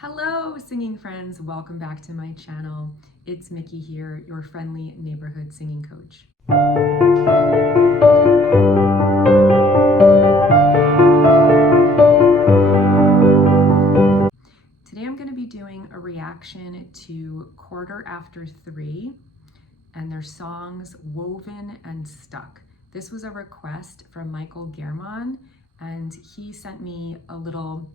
Hello, singing friends. Welcome back to my channel. It's Mickey here, your friendly neighborhood singing coach. Today I'm going to be doing a reaction to 3:15 and their songs Woven and Stuck. This was a request from Michael German, and he sent me a little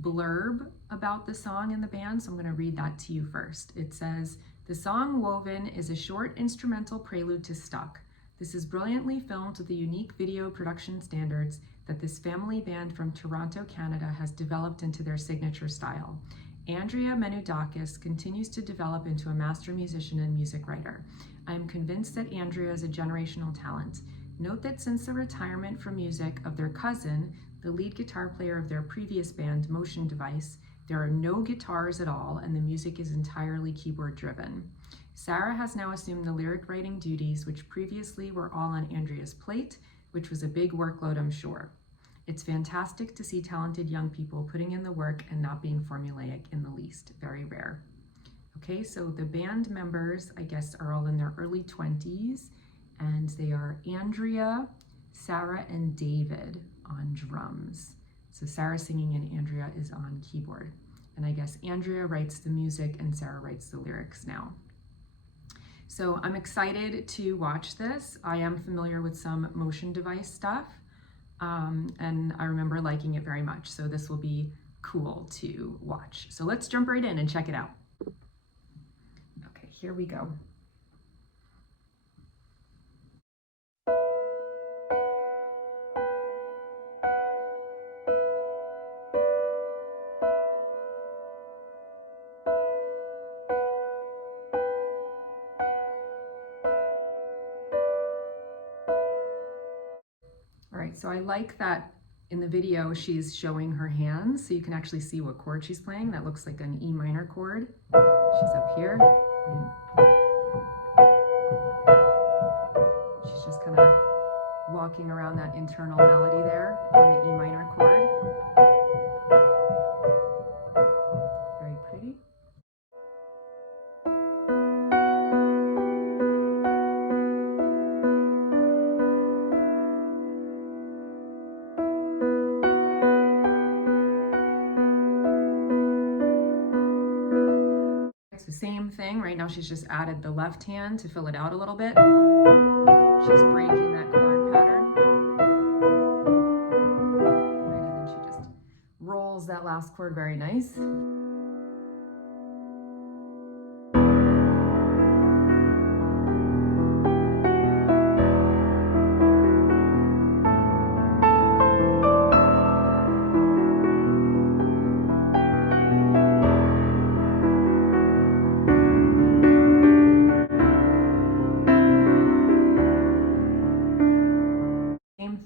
blurb about the song and the band, so I'm going to read that to you first. It says, "The song Woven is a short instrumental prelude to Stuck. This is brilliantly filmed with the unique video production standards that this family band from Toronto, Canada has developed into their signature style. Andrea Menudakis continues to develop into a master musician and music writer. I am convinced that Andrea is a generational talent. Note that since the retirement from music of their cousin, the lead guitar player of their previous band, Motion Device, there are no guitars at all and the music is entirely keyboard driven. Sarah has now assumed the lyric writing duties, which previously were all on Andrea's plate, which was a big workload, I'm sure. It's fantastic to see talented young people putting in the work and not being formulaic in the least. Very rare." Okay, so the band members, I guess, are all in their early 20s, and they are Andrea, Sarah, and David on drums. So Sarah singing and Andrea is on keyboard. And I guess Andrea writes the music and Sarah writes the lyrics now. So I'm excited to watch this. I am familiar with some Motion Device stuff, and I remember liking it very much. So this will be cool to watch. So let's jump right in and check it out. Okay, here we go. All right, so I like that in the video she's showing her hands so you can actually see what chord she's playing. That looks like an E minor chord. She's up here. She's just kind of walking around that internal melody there on the E minor chord. Very pretty. It's the same thing. Right now she's just added the left hand to fill it out a little bit. She's breaking that chord pattern. Right, and then she just rolls that last chord very nice.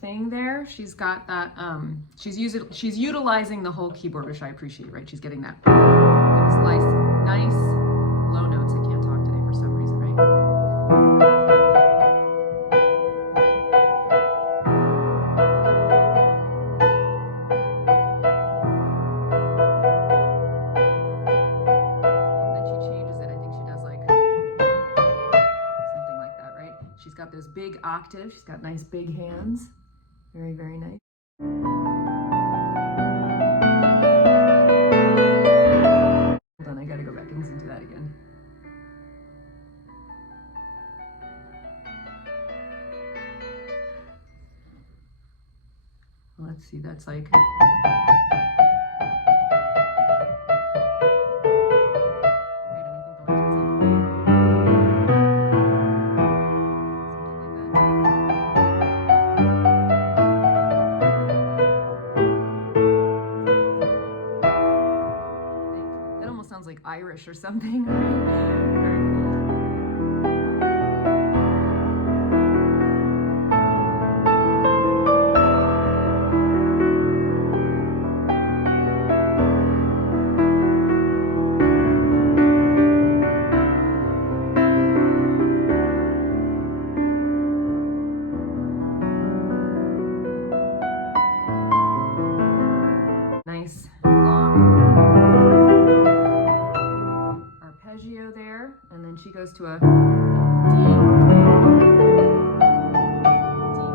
Thing there, she's got that she's utilizing the whole keyboard, which I appreciate, right? She's getting that those nice low notes. I can't talk today for some reason, right? And then she changes it. I think she does like something like that, right? She's got those big octaves. She's got nice big hands. Very, very nice. Hold on, I gotta go back and listen to that again. Let's see, that's like... sounds like Irish or something. Very cool. Nice, long. goes to a D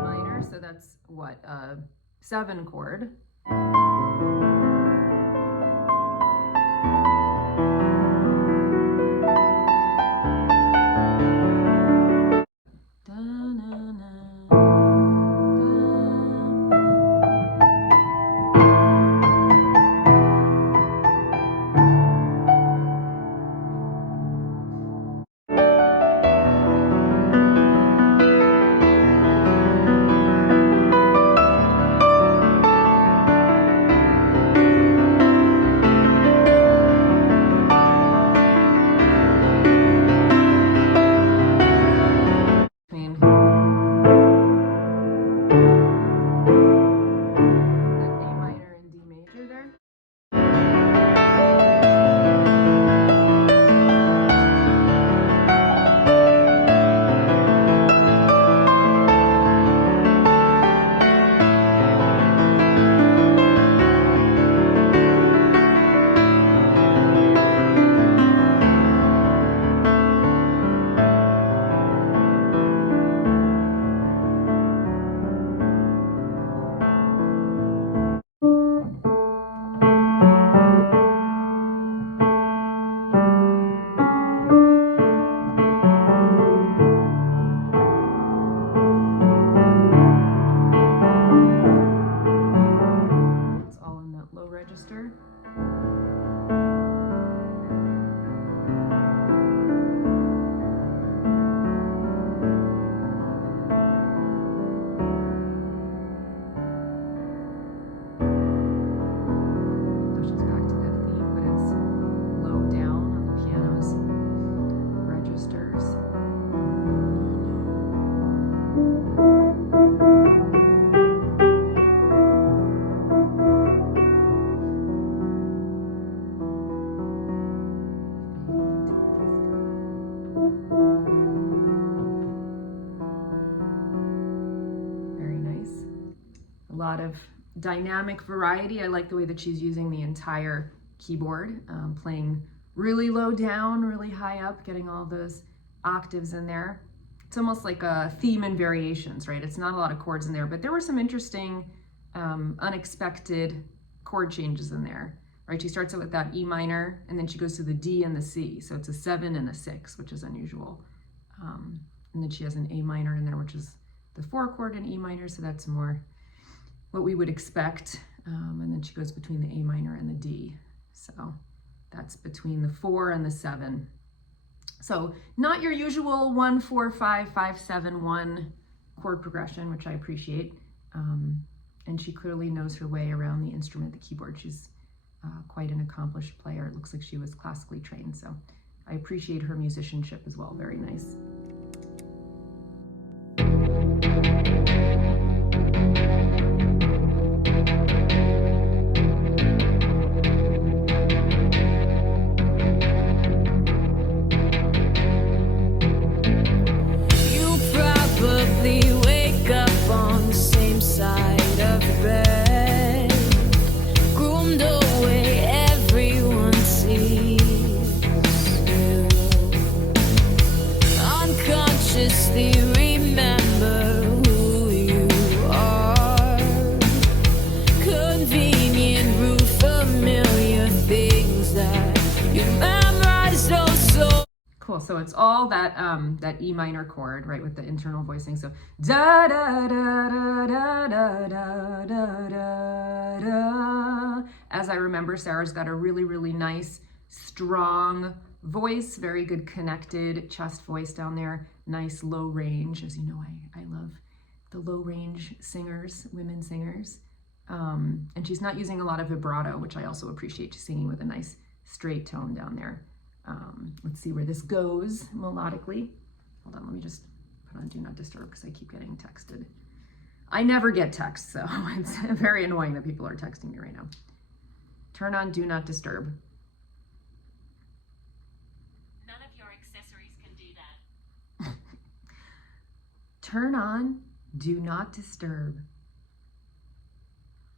minor, so that's what, a 7 chord. Register. Pushes back to that theme, but it's low down on the piano's registers. A lot of dynamic variety. I like the way that she's using the entire keyboard, playing really low down, really high up, getting all those octaves in there. It's almost like a theme and variations, right? It's not a lot of chords in there, but there were some interesting, unexpected chord changes in there, right? She starts out with that E minor, and then she goes to the D and the C. So it's a 7 and a 6, which is unusual. And then she has an A minor in there, which is the 4 chord in E minor, so that's more what we would expect. And then she goes between the A minor and the D. So that's between the 4 and the 7. So not your usual 1, 4, 5, 5, 7, 1 chord progression, which I appreciate. And she clearly knows her way around the instrument, the keyboard. She's quite an accomplished player. It looks like she was classically trained. So I appreciate her musicianship as well. Very nice. Cool. So it's all that that E minor chord, right, with the internal voicing. So da da da da da da da da da da. As I remember, Sarah's got a really, really nice, strong voice, very good connected chest voice down there. Nice low range. As you know, I love the low range singers, women singers. And she's not using a lot of vibrato, which I also appreciate. She's singing with a nice straight tone down there. Let's see where this goes melodically. Hold on, let me just put on Do Not Disturb because I keep getting texted. I never get texts, so it's very annoying that people are texting me right now. Turn on Do Not Disturb. None of your accessories can do that. Turn on Do Not Disturb.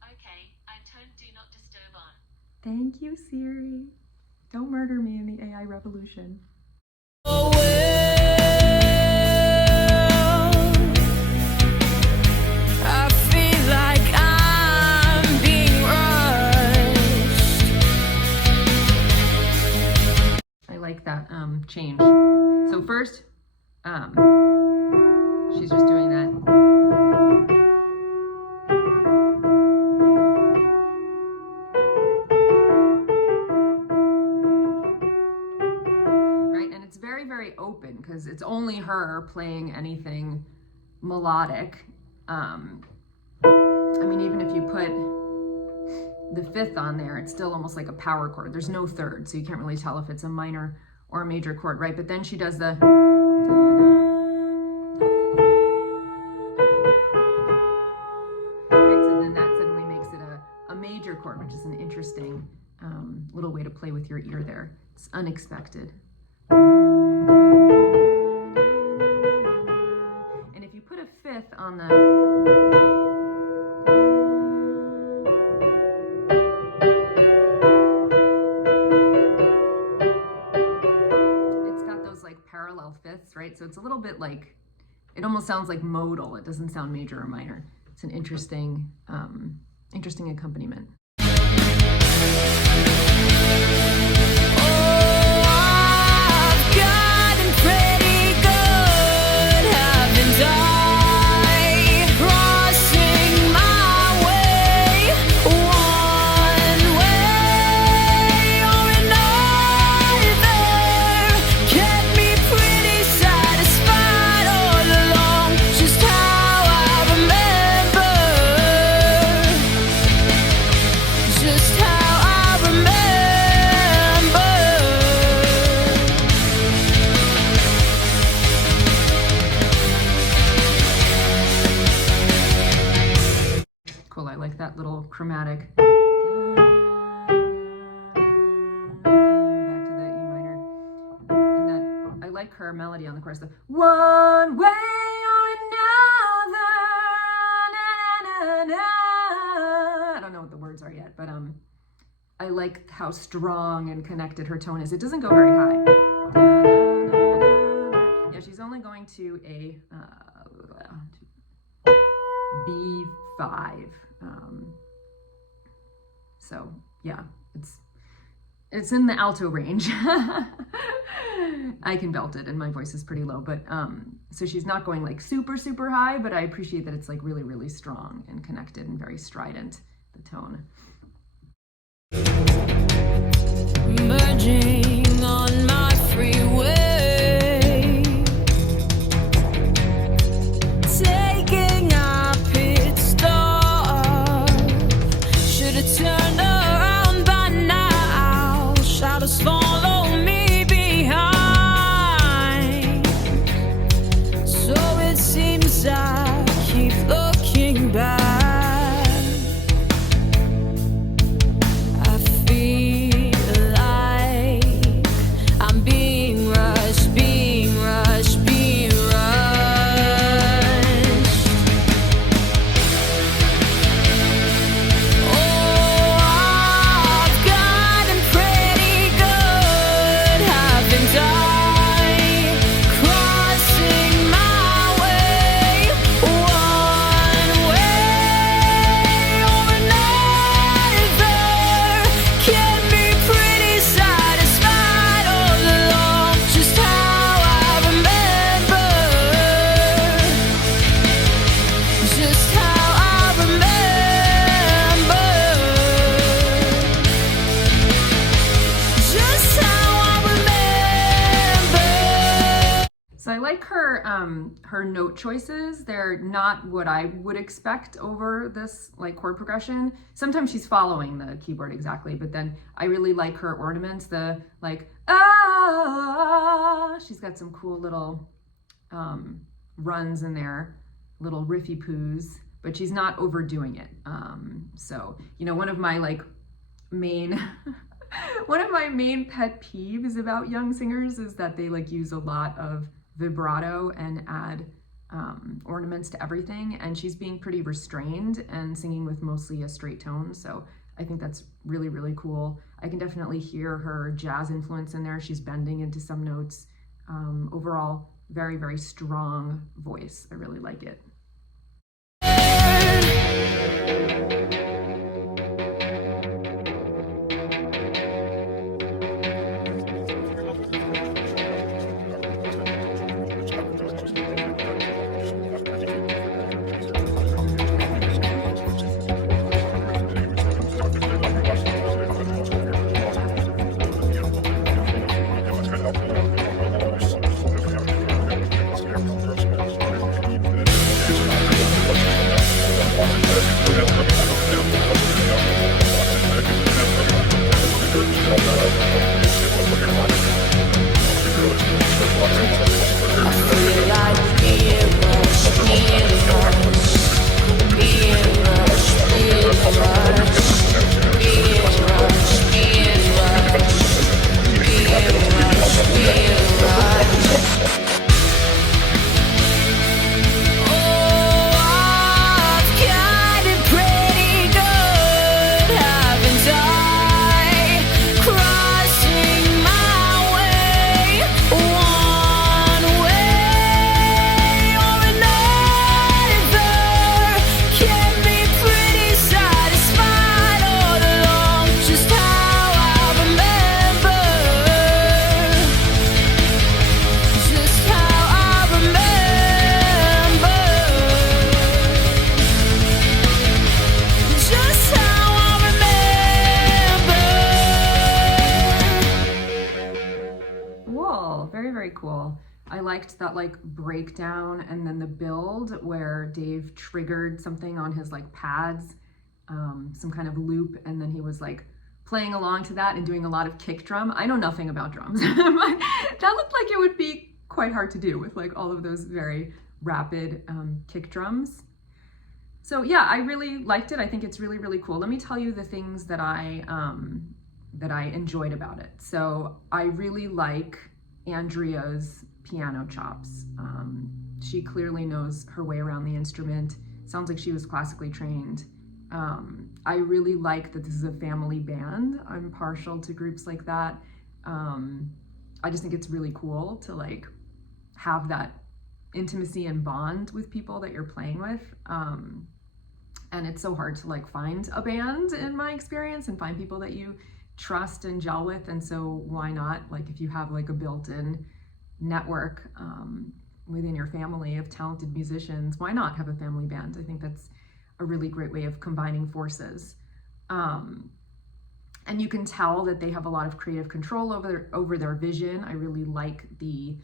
Okay, I turned Do Not Disturb on. Thank you, Siri. Don't murder me in the AI revolution. Oh, change. So first, she's just doing that. Right, and it's very, very open because it's only her playing anything melodic. I mean, even if you put the fifth on there, it's still almost like a power chord. There's no third, so you can't really tell if it's a minor or a major chord, right? But then she does the... Right, so then that suddenly makes it a major chord, which is an interesting little way to play with your ear there. It's unexpected. And if you put a fifth on the... parallel fifths, right? So it's a little bit like, it almost sounds like modal. It doesn't sound major or minor. It's an interesting, interesting accompaniment. I like that little chromatic. Back to that E minor. And that, I like her melody on the chorus. The one way or another. Na, na, na. I don't know what the words are yet, but I like how strong and connected her tone is. It doesn't go very high. Yeah, she's only going to a B5. So yeah, it's in the alto range. I can belt it and my voice is pretty low, but so she's not going like super, super high, but I appreciate that it's like really, really strong and connected and very strident, the tone. Merging on my freeway. Turned around by now, shadows follow me behind. So it seems I keep looking back. I feel like I'm being rushed, being rushed, being rushed. So I like her note choices. They're not what I would expect over this like chord progression. Sometimes she's following the keyboard exactly, but then I really like her ornaments, the like, ah, she's got some cool little runs in there, little riffy poos, but she's not overdoing it. So, you know, one of my like main one of my main pet peeves about young singers is that they like use a lot of vibrato and add ornaments to everything, and she's being pretty restrained and singing with mostly a straight tone, so I think that's really, really cool. I can definitely hear her jazz influence in there. She's bending into some notes. Overall, very, very strong voice. I really like it. Very cool. I liked that like breakdown and then the build where Dave triggered something on his like pads, some kind of loop, and then he was like playing along to that and doing a lot of kick drum. I know nothing about drums. That looked like it would be quite hard to do with like all of those very rapid kick drums. So yeah, I really liked it. I think it's really, really cool. Let me tell you the things that I enjoyed about it. So I really like Andrea's piano chops. She clearly knows her way around the instrument. Sounds like she was classically trained. I really like that this is a family band. I'm partial to groups like that. I just think it's really cool to like have that intimacy and bond with people that you're playing with. And it's so hard to like find a band in my experience and find people that you trust and gel with. And so why not, like if you have like a built-in network within your family of talented musicians, why not have a family band? I think that's a really great way of combining forces. And you can tell that they have a lot of creative control over their vision. I really like the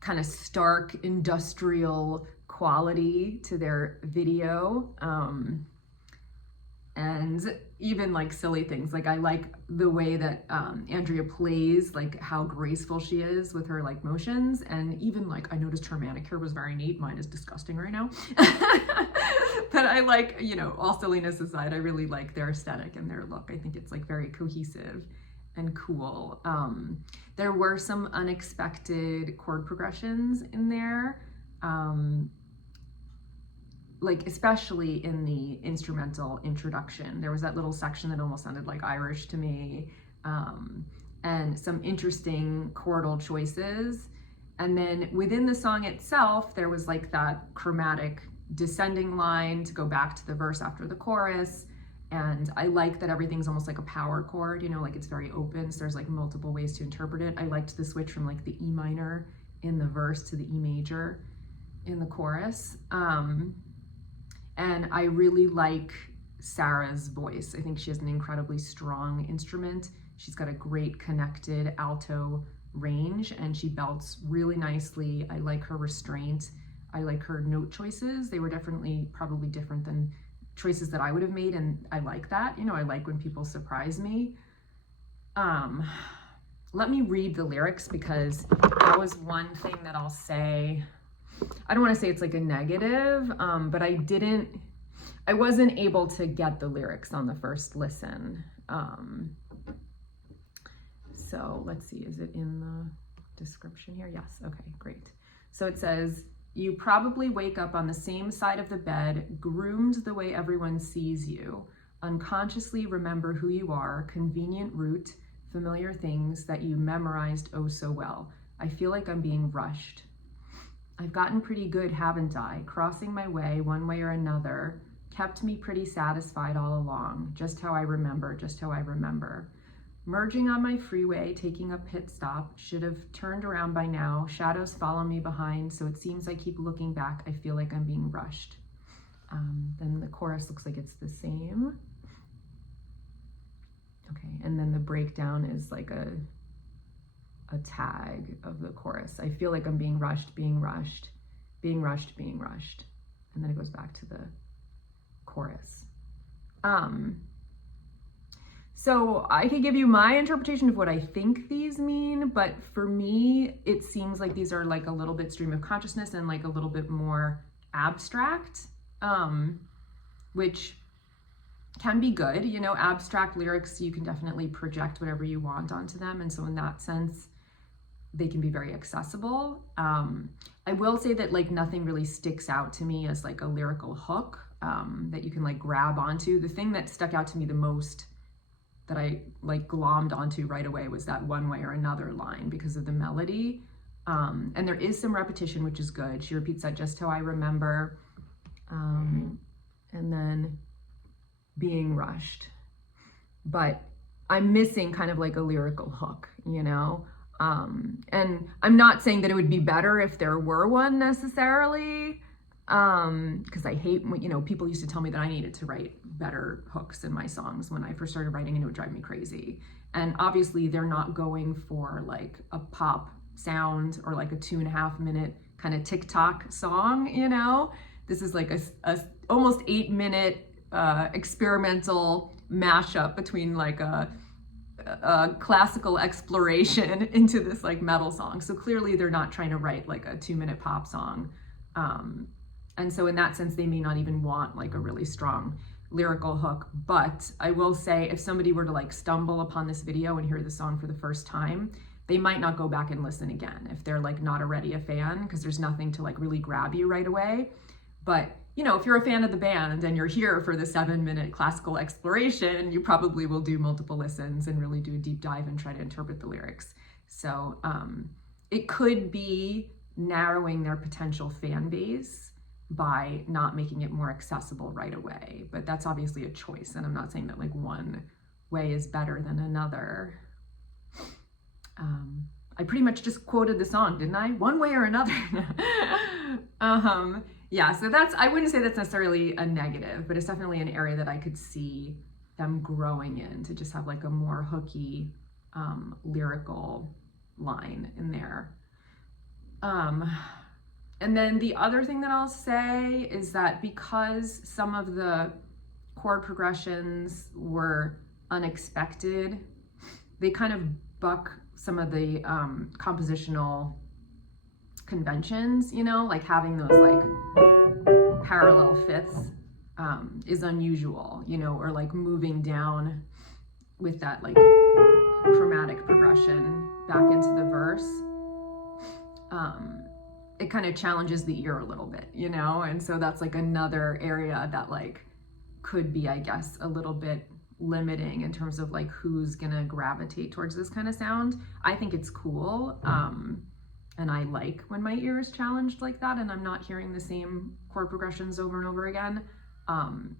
kind of stark industrial quality to their video. And even like silly things, like I like the way that Andrea plays, like how graceful she is with her like motions. And even like I noticed her manicure was very neat. Mine is disgusting right now. But I like, you know, all silliness aside, I really like their aesthetic and their look. I think it's like very cohesive and cool. There were some unexpected chord progressions in there. Like especially in the instrumental introduction, there was that little section that almost sounded like Irish to me, and some interesting chordal choices. And then within the song itself, there was like that chromatic descending line to go back to the verse after the chorus. And I like that everything's almost like a power chord, you know, like it's very open, so there's like multiple ways to interpret it. I liked the switch from like the E minor in the verse to the E major in the chorus. And I really like Sarah's voice. I think she has an incredibly strong instrument. She's got a great connected alto range and she belts really nicely. I like her restraint. I like her note choices. They were definitely probably different than choices that I would have made, and I like that. You know, I like when people surprise me. Let me read the lyrics because that was one thing that I'll say. I don't want to say it's like a negative, but I wasn't able to get the lyrics on the first listen. So let's see, is it in the description here? Yes, okay, great. So it says, you probably wake up on the same side of the bed, groomed the way everyone sees you, unconsciously remember who you are, convenient route, familiar things that you memorized oh so well. I feel like I'm being rushed. I've gotten pretty good, haven't I? Crossing my way one way or another, kept me pretty satisfied all along. Just how I remember, just how I remember. Merging on my freeway, taking a pit stop, should have turned around by now. Shadows follow me behind, so it seems I keep looking back. I feel like I'm being rushed. Then the chorus looks like it's the same. Okay, and then the breakdown is like a tag of the chorus. I feel like I'm being rushed, being rushed, being rushed, being rushed. And then it goes back to the chorus. So I could give you my interpretation of what I think these mean, but for me, it seems like these are like a little bit stream of consciousness and like a little bit more abstract, which can be good. You know, abstract lyrics, you can definitely project whatever you want onto them. And so in that sense, they can be very accessible. I will say that like nothing really sticks out to me as like a lyrical hook that you can like grab onto. The thing that stuck out to me the most that I like glommed onto right away was that one way or another line because of the melody. And there is some repetition, which is good. She repeats that just how I remember. And then being rushed. But I'm missing kind of like a lyrical hook, you know? And I'm not saying that it would be better if there were one necessarily, because I hate, you know, people used to tell me that I needed to write better hooks in my songs when I first started writing, and it would drive me crazy. And obviously they're not going for like a pop sound or like a 2.5 minute kind of TikTok song, you know? This is like a almost 8-minute experimental mashup between like a classical exploration into this like metal song. So clearly they're not trying to write like a 2-minute pop song. And so in that sense, they may not even want like a really strong lyrical hook. But I will say, if somebody were to like stumble upon this video and hear the song for the first time, they might not go back and listen again if they're like not already a fan, because there's nothing to like really grab you right away. But you know, if you're a fan of the band and you're here for the 7-minute classical exploration, you probably will do multiple listens and really do a deep dive and try to interpret the lyrics. So it could be narrowing their potential fan base by not making it more accessible right away. But that's obviously a choice. And I'm not saying that like one way is better than another. I pretty much just quoted the song, didn't I? One way or another. Yeah, so that's, I wouldn't say that's necessarily a negative, but it's definitely an area that I could see them growing in, to just have like a more hooky lyrical line in there. And then the other thing that I'll say is that because some of the chord progressions were unexpected, they kind of buck some of the compositional conventions, you know, like having those like parallel fifths is unusual, you know, or like moving down with that like chromatic progression back into the verse. It kind of challenges the ear a little bit, you know, and so that's like another area that like could be, I guess, a little bit limiting in terms of like who's gonna gravitate towards this kind of sound. I think it's cool. And I like when my ear is challenged like that and I'm not hearing the same chord progressions over and over again.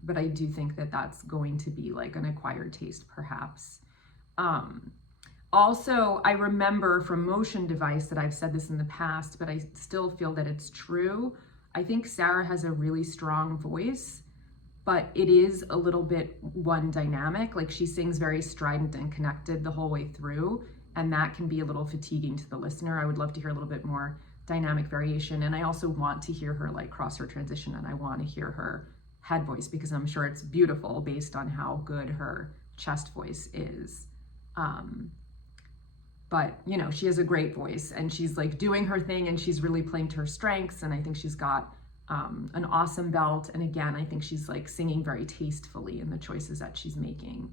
But I do think that that's going to be like an acquired taste perhaps. Also, I remember from Motion Device that I've said this in the past, but I still feel that it's true. I think Sarah has a really strong voice, but it is a little bit one dynamic. Like she sings very strident and connected the whole way through, and that can be a little fatiguing to the listener. I would love to hear a little bit more dynamic variation, and I also want to hear her like cross her transition, and I want to hear her head voice because I'm sure it's beautiful based on how good her chest voice is. But you know, she has a great voice and she's like doing her thing and she's really playing to her strengths, and I think she's got an awesome belt, and again, I think she's like singing very tastefully in the choices that she's making.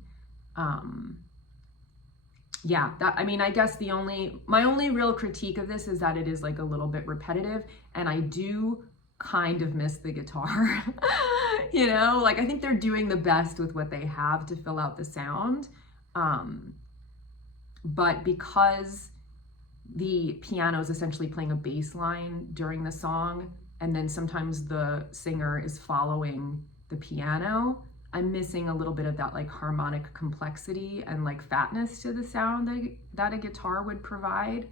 Yeah, that, I mean, I guess my only real critique of this is that it is like a little bit repetitive, and I do kind of miss the guitar. You know, like I think they're doing the best with what they have to fill out the sound. But because the piano is essentially playing a bass line during the song, and then sometimes the singer is following the piano, I'm missing a little bit of that like harmonic complexity and like fatness to the sound that a guitar would provide.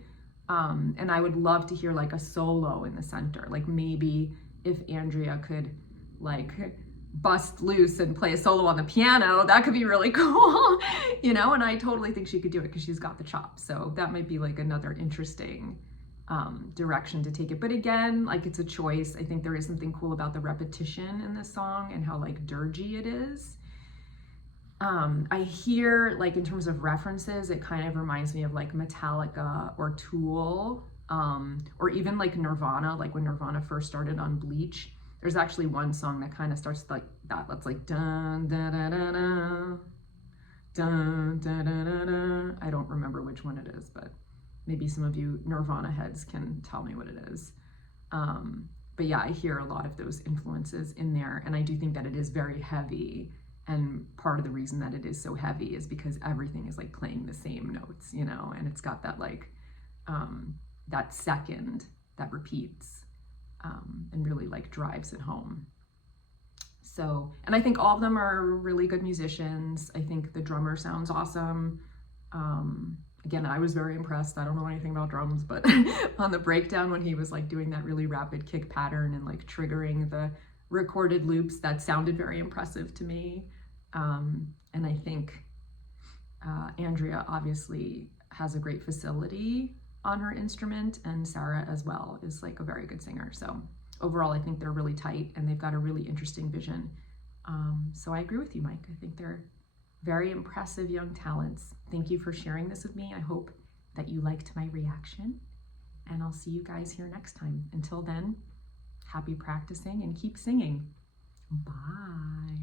And I would love to hear like a solo in the center. Like maybe if Andrea could like bust loose and play a solo on the piano, that could be really cool, you know, and I totally think she could do it because she's got the chops. So that might be like another interesting direction to take it. But again, like it's a choice. I think there is something cool about the repetition in this song and how like dirgy it is. I hear, like, in terms of references, it kind of reminds me of like Metallica or Tool, or even like Nirvana, like when Nirvana first started on Bleach. There's actually one song that kind of starts like that. That's like dun da da da da dun da da da da. I don't remember which one it is, but maybe some of you Nirvana heads can tell me what it is. But yeah, I hear a lot of those influences in there, and I do think that it is very heavy. And part of the reason that it is so heavy is because everything is like playing the same notes, you know, and it's got that like that second that repeats, and really like drives it home. So, and I think all of them are really good musicians. I think the drummer sounds awesome. Again, I was very impressed. I don't know anything about drums, but on the breakdown when he was like doing that really rapid kick pattern and like triggering the recorded loops, that sounded very impressive to me. And I think Andrea obviously has a great facility on her instrument, and Sarah as well is like a very good singer. So overall, I think they're really tight and they've got a really interesting vision. So I agree with you, Mike. I think they're very impressive young talents. Thank you for sharing this with me. I hope that you liked my reaction, and I'll see you guys here next time. Until then, happy practicing and keep singing. Bye.